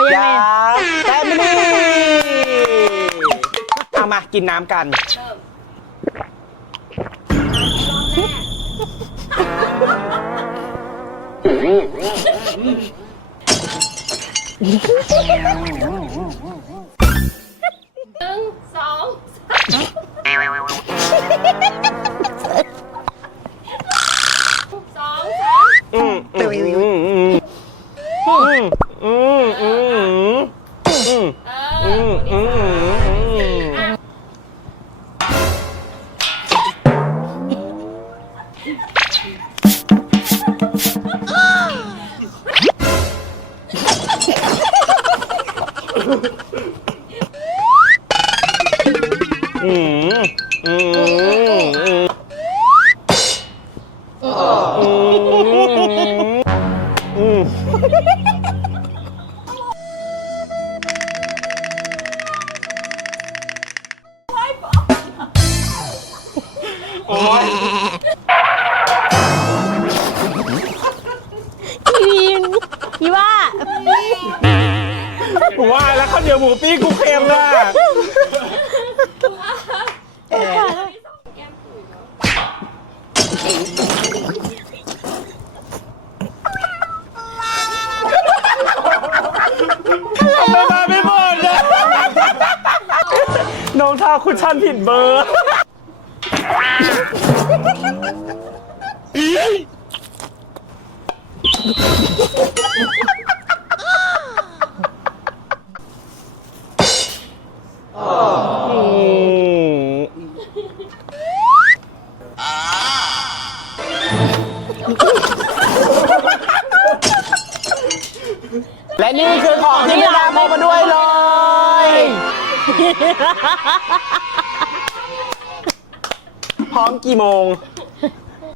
เอายังไงแฟมิลี่เอามากินน้ำกัน หนึ่งสองสองสามอืมอืมอืมอืมอืมอืมอืมอื 응, 응, 응, 응. 음, 음, 음. 음, 음. มอืมอืมอืมอืมโอ้ยพี่พี่ว่า กูว่าแล้วข้าวเหนียวหมูปิ้งกูเค็มอะแก้มปุ๋ยเนาะทำไมมาไม่หมดเลยน้องทาคุชชั่นผิดเบอร์ และนี่คือของที่พี่ดาพกมาด้วยเลย พร้อมกี่โมง